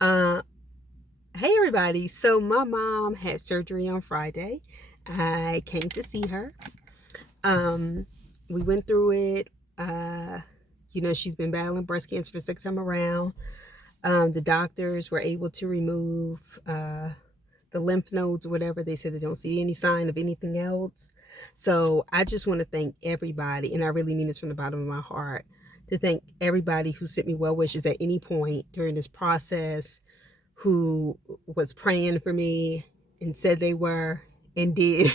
Uh, hey everybody. So my mom had surgery on Friday. I came to see her. Um, we went through it. Uh, she's been battling breast cancer for 6 time around. The doctors were able to remove the lymph nodes or whatever. They said they don't see any sign of anything else. So I just want to thank everybody, and I really mean this from the bottom of my heart, to thank everybody who sent me well wishes at any point during this process, who was praying for me and said they were and did.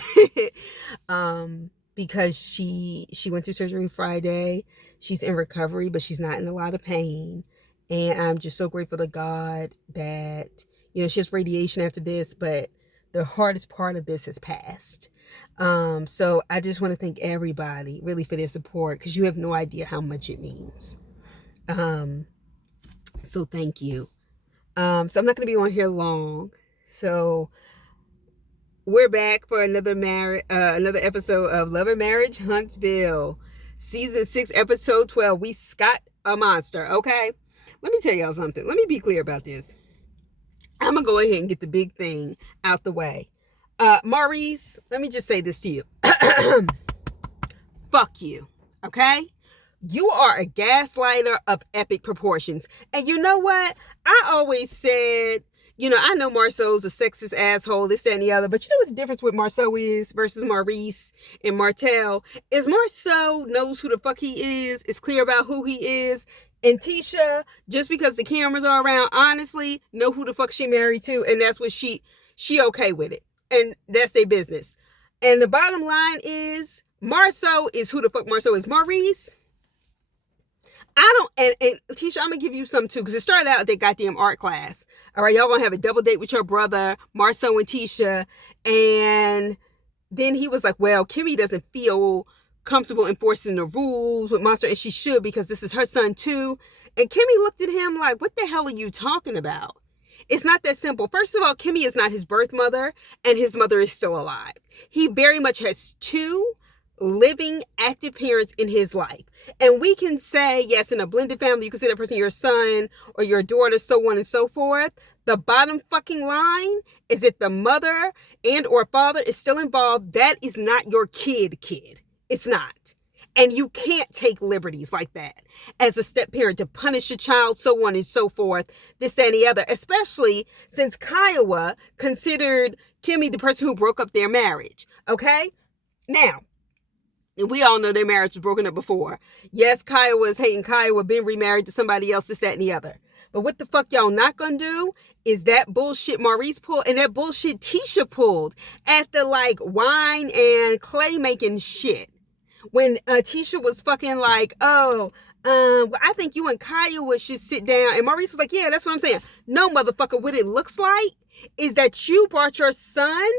Because she went through surgery Friday. She's in recovery, but she's not in a lot of pain. And I'm just so grateful to God that, she has radiation after this, but the hardest part of this has passed. So I just want to thank everybody really for their support, because you have no idea how much it means. So thank you. So I'm not going to be on here long. So we're back for another episode of Love and Marriage Huntsville, season 6, episode 12. We got a monster. Okay, let me tell y'all something. Let me be clear about this. I'm gonna go ahead and get the big thing out the way. Maurice, let me just say this to you. Fuck you. Okay. You are a gaslighter of epic proportions. And you know what? I always said, I know Marceau's a sexist asshole, this, that, and the other. But you know what the difference with Marceau is versus Maurice and Martel? Is Marceau knows who the fuck he is clear about who he is. And Tisha, just because the cameras are around, honestly, know who the fuck she married to. And that's what she okay with it. And that's their business. And the bottom line is, Marceau is who the fuck Marceau is. Maurice, and Tisha, I'm gonna give you some too, because it started out at that goddamn art class. All right, y'all gonna have a double date with your brother, Marceau and Tisha, and then he was like, well, Kimmy doesn't feel comfortable enforcing the rules with Monster, and she should, because this is her son too. And Kimmy looked at him like, what the hell are you talking about? It's not that simple. First of all, Kimmy is not his birth mother, and his mother is still alive. He very much has two living, active parents in his life. And we can say, yes, in a blended family, you consider that person your son or your daughter, so on and so forth. The bottom fucking line is if the mother and or father is still involved, that is not your kid. It's not. And you can't take liberties like that as a step parent to punish a child, so on and so forth, this, that, and the other, especially since Kiowa considered Kimmy the person who broke up their marriage. Okay? Now, and we all know their marriage was broken up before. Yes, Kiowa is hating Kiowa, been remarried to somebody else, this, that, and the other. But what the fuck y'all not gonna do is that bullshit Maurice pulled and that bullshit Tisha pulled at the wine and clay making shit. When Tisha was fucking like, well, I think you and Kiowa should sit down. And Maurice was like, yeah, that's what I'm saying. No, motherfucker, what it looks like is that you brought your son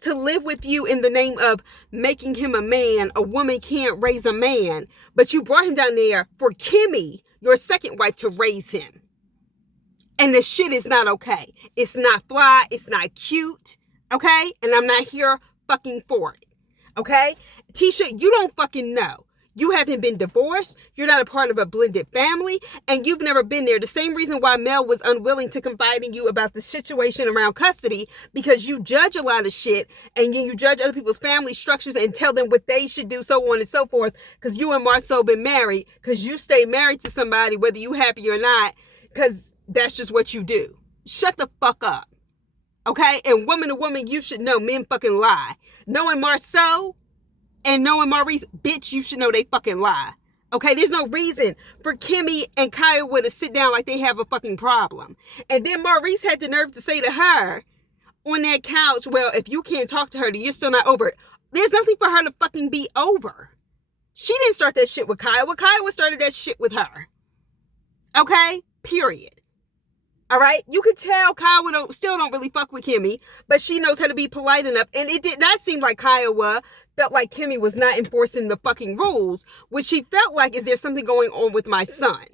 to live with you in the name of making him a man. A woman can't raise a man. But you brought him down there for Kimmy, your second wife, to raise him. And the shit is not okay. It's not fly. It's not cute. Okay? And I'm not here fucking for it. Okay? Tisha, you don't fucking know. You haven't been divorced. You're not a part of a blended family. And you've never been there. The same reason why Mel was unwilling to confide in you about the situation around custody, because you judge a lot of shit and you judge other people's family structures and tell them what they should do, so on and so forth, because you and Marceau been married, because you stay married to somebody whether you happy or not, because that's just what you do. Shut the fuck up. Okay? And woman to woman, you should know men fucking lie. Knowing Marceau and knowing Maurice, bitch, you should know they fucking lie. Okay? There's no reason for Kimmy and Kiowa to sit down like they have a fucking problem. And then Maurice had the nerve to say to her on that couch, well, if you can't talk to her, then you're still not over it. There's nothing for her to fucking be over. She didn't start that shit with Kiowa. Kiowa started that shit with her. Okay? Period. All right, you could tell Kiowa still don't really fuck with Kimmy, but she knows how to be polite enough. And it did not seem like Kiowa felt like Kimmy was not enforcing the fucking rules, which she felt like, is there something going on with my son?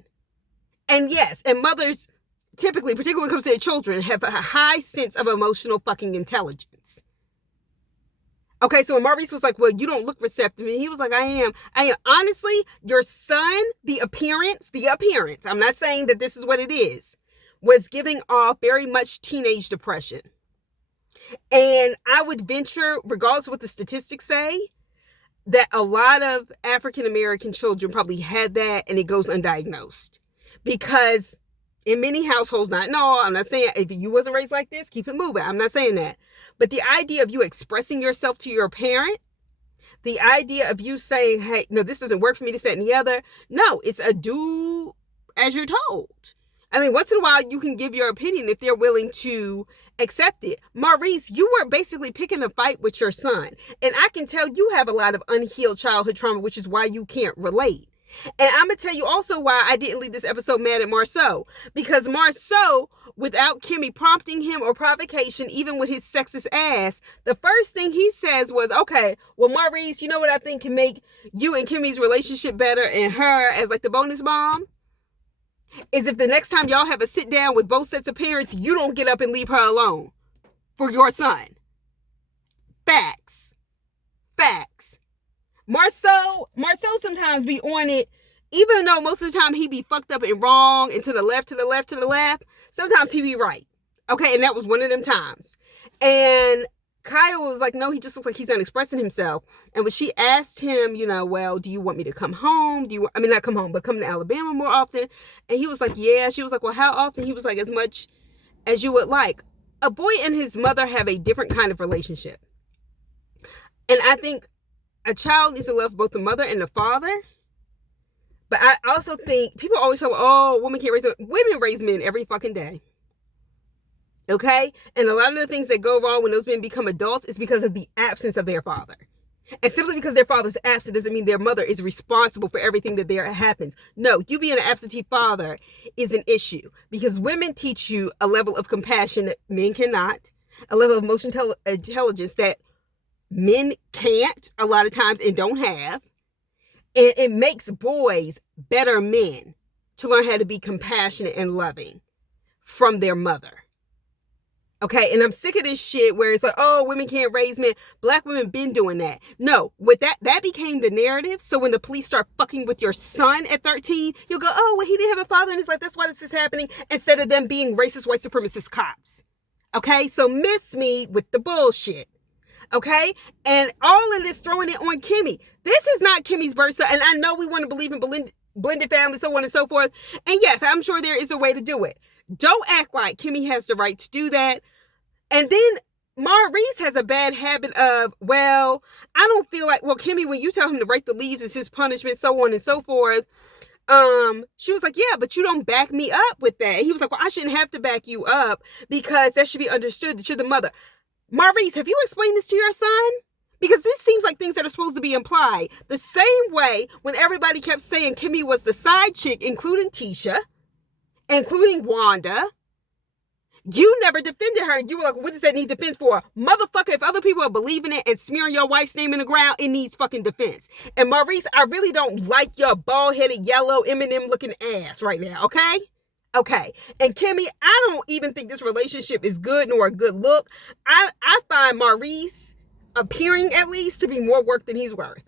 And yes, and mothers typically, particularly when it comes to their children, have a high sense of emotional fucking intelligence. Okay, so when Maurice was like, well, you don't look receptive, and he was like, I am. Honestly, your son, the appearance, I'm not saying that this is what it is, was giving off very much teenage depression. And I would venture, regardless of what the statistics say, that a lot of African American children probably had that and it goes undiagnosed. Because in many households, not in all, I'm not saying if you wasn't raised like this, keep it moving. I'm not saying that. But the idea of you expressing yourself to your parent, the idea of you saying, hey, no, this doesn't work for me, this, that, and the other. No, it's a do as you're told. I mean, once in a while, you can give your opinion if they're willing to accept it. Maurice, you were basically picking a fight with your son. And I can tell you have a lot of unhealed childhood trauma, which is why you can't relate. And I'm going to tell you also why I didn't leave this episode mad at Marceau. Because Marceau, without Kimmy prompting him or provocation, even with his sexist ass, the first thing he says was, okay, well, Maurice, you know what I think can make you and Kimmy's relationship better and her as like the bonus mom? Is if the next time y'all have a sit down with both sets of parents, you don't get up and leave her alone for your son. Facts. Marceau sometimes be on it, even though most of the time he be fucked up and wrong and to the left, sometimes he be right. Okay, and that was one of them times. And Kyle was like, no, he just looks like he's not expressing himself. And when she asked him, well, do you want me to come home? Not come home, but come to Alabama more often? And he was like, yeah. She was like, well, how often? He was like, as much as you would like. A boy and his mother have a different kind of relationship. And I think a child needs to love both the mother and the father. But I also think people always say, oh, women can't raise men. Women raise men every fucking day. Okay? And a lot of the things that go wrong when those men become adults is because of the absence of their father. And simply because their father's absent doesn't mean their mother is responsible for everything that there happens. No, you being an absentee father is an issue. Because women teach you a level of compassion that men cannot. A level of emotional intelligence that men can't a lot of times and don't have. And it makes boys better men to learn how to be compassionate and loving from their mother. Okay, and I'm sick of this shit where it's like, oh, women can't raise men. Black women been doing that. No, with that became the narrative. So when the police start fucking with your son at 13, you'll go, oh, well, he didn't have a father. And it's like, that's why this is happening. Instead of them being racist, white supremacist cops. Okay, so miss me with the bullshit. Okay, and all of this throwing it on Kimmy. This is not Kimmy's birth son. And I know we want to believe in blended families, so on and so forth. And yes, I'm sure there is a way to do it. Don't act like Kimmy has the right to do that. And then Maurice has a bad habit of, well, I don't feel like, well, Kimmy, when you tell him to rake the leaves is his punishment, so on and so forth. She was like, yeah, but you don't back me up with that. And he was like, well, I shouldn't have to back you up because that should be understood that you're the mother. Maurice, have you explained this to your son? Because this seems like things that are supposed to be implied. The same way when everybody kept saying Kimmy was the side chick, including Tisha, including Wanda, you never defended her. You were like, what does that need defense for? Motherfucker, if other people are believing it and smearing your wife's name in the ground, it needs fucking defense. And Maurice, I really don't like your bald-headed, yellow, Eminem-looking ass right now, okay? Okay. And Kimmy, I don't even think this relationship is good nor a good look. I find Maurice appearing at least to be more work than he's worth.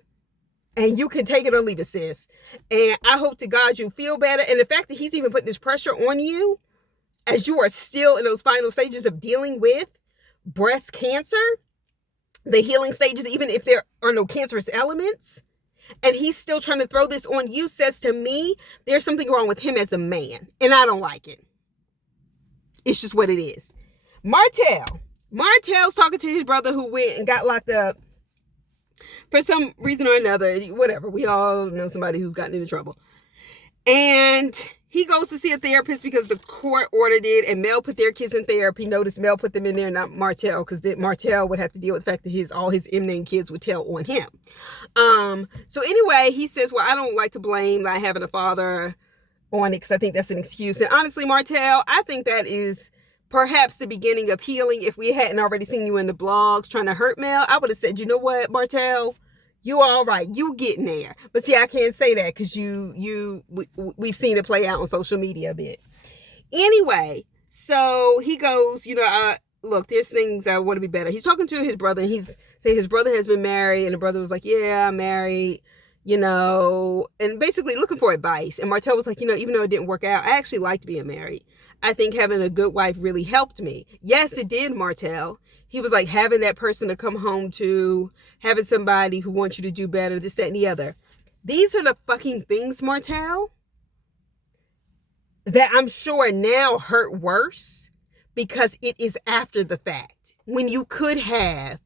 And you can take it or leave it, sis. And I hope to God you feel better. And the fact that he's even putting this pressure on you as you are still in those final stages of dealing with breast cancer, the healing stages, even if there are no cancerous elements, and he's still trying to throw this on you, says to me, there's something wrong with him as a man. And I don't like it. It's just what it is. Martell's talking to his brother who went and got locked up for some reason or another. Whatever. We all know somebody who's gotten into trouble. And he goes to see a therapist because the court ordered it, and Mel put their kids in therapy. Notice Mel put them in there, not Martell, because Martell would have to deal with the fact that all his M-name kids would tell on him. So anyway, he says, well, I don't like to blame not having a father on it because I think that's an excuse. And honestly, Martell, I think that is perhaps the beginning of healing. If we hadn't already seen you in the blogs trying to hurt Mel, I would have said, you know what, Martell? You all right. You getting there. But see, I can't say that because we've seen it play out on social media a bit. Anyway, so he goes, look, there's things I want to be better. He's talking to his brother, and he's saying his brother has been married, and the brother was like, yeah, I'm married, and basically looking for advice. And Martell was like, even though it didn't work out, I actually liked being married. I think having a good wife really helped me. Yes, it did, Martell. He was like having that person to come home to, having somebody who wants you to do better, this, that, and the other. These are the fucking things, Martell, that I'm sure now hurt worse because it is after the fact. When you could have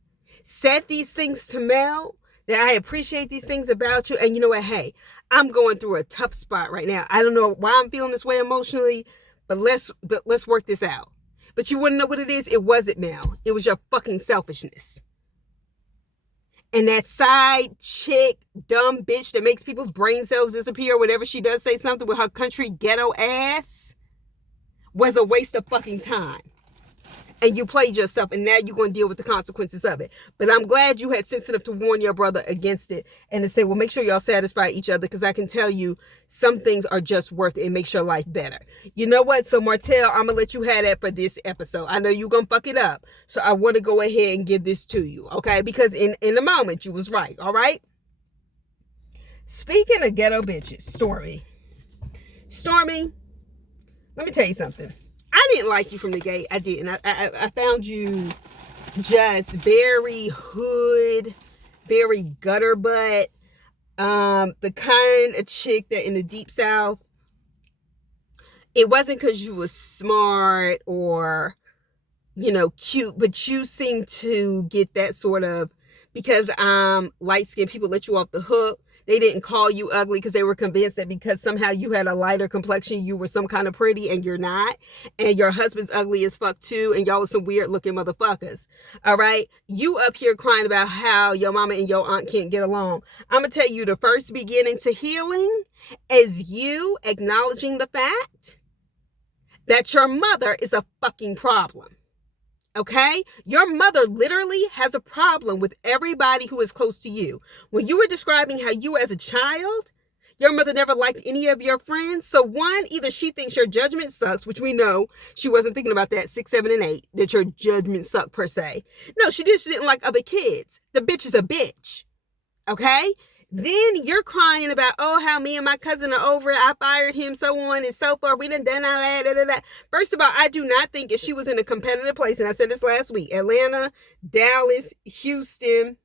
said these things to Mel, that I appreciate these things about you, and you know what, hey, I'm going through a tough spot right now. I don't know why I'm feeling this way emotionally, but let's work this out. But you wouldn't know what it is. It wasn't Mel. It was your fucking selfishness. And that side chick, dumb bitch that makes people's brain cells disappear whenever she does say something with her country ghetto ass was a waste of fucking time. And you played yourself, and now you're going to deal with the consequences of it. But I'm glad you had sense enough to warn your brother against it and to say, well, make sure y'all satisfy each other, because I can tell you some things are just worth it. It makes your life better. You know what? So, Martell, I'm going to let you have that for this episode. I know you're going to fuck it up. So I want to go ahead and give this to you, okay? Because in the moment, you was right, all right? Speaking of ghetto bitches, Stormy, let me tell you something. I didn't like you from the gate. I didn't. I found you just very hood, very gutter butt. The kind of chick that in the deep south, it wasn't because you were smart or, cute, but you seem to get that sort of, because light-skinned people let you off the hook. They didn't call you ugly because they were convinced that because somehow you had a lighter complexion, you were some kind of pretty, and you're not. And your husband's ugly as fuck too, and y'all are some weird looking motherfuckers. All right? You up here crying about how your mama and your aunt can't get along. I'm going to tell you, the first beginning to healing is you acknowledging the fact that your mother is a fucking problem. Okay? Your mother literally has a problem with everybody who is close to you. When you were describing how you as a child, your mother never liked any of your friends. So one, either she thinks your judgment sucks, which we know she wasn't thinking about that 6, 7, and 8, that your judgment sucked per se. No, she didn't like other kids. The bitch is a bitch. Okay? Then you're crying about, oh, how me and my cousin are over it. I fired him, so on and so forth. We done all that. First of all, I do not think if she was in a competitive place, and I said this last week, Atlanta, Dallas, Houston,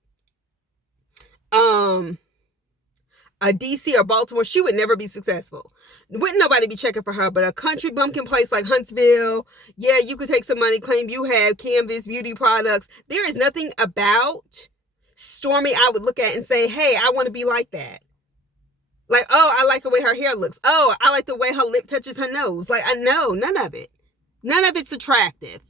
DC or Baltimore, she would never be successful. Wouldn't nobody be checking for her, but a country bumpkin place like Huntsville, yeah, you could take some money, claim you have Canvas beauty products. There is nothing about Stormy I would look at and say, hey, I want to be like that. Like, oh, I like the way her hair looks. Oh, I like the way her lip touches her nose. Like, I know, none of it. None of it's attractive.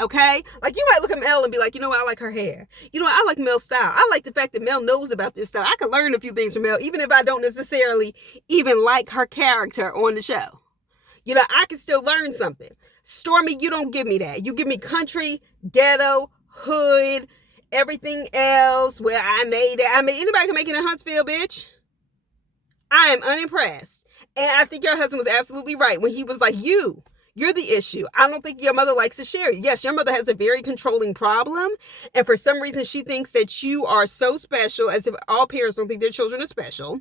Okay? Like, you might look at Mel and be like, you know what, I like her hair. You know what, I like Mel's style. I like the fact that Mel knows about this stuff. I can learn a few things from Mel, even if I don't necessarily even like her character on the show. I can still learn something. Stormy, you don't give me that. You give me country, ghetto, hood, everything else where I made it. Anybody can make it in Huntsville, bitch. I am unimpressed. And I think your husband was absolutely right when he was like, you're the issue. I don't think your mother likes to share. Yes, your mother has a very controlling problem. And for some reason, she thinks that you are so special, as if all parents don't think their children are special.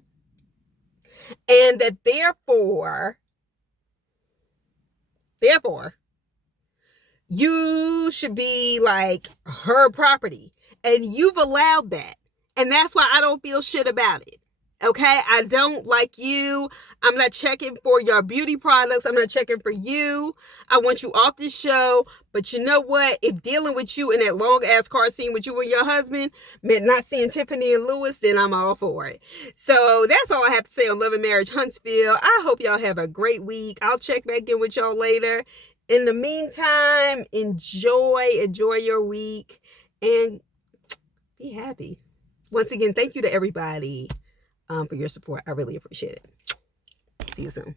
And that therefore, you should be like her property. And you've allowed that. And that's why I don't feel shit about it. Okay? I don't like you. I'm not checking for your beauty products. I'm not checking for you. I want you off this show. But you know what? If dealing with you in that long-ass car scene with you and your husband meant not seeing Tiffany and Lewis, then I'm all for it. So that's all I have to say on Love and Marriage Huntsville. I hope y'all have a great week. I'll check back in with y'all later. In the meantime, enjoy your week. And be happy. Once again, thank you to everybody for your support. I really appreciate it. See you soon.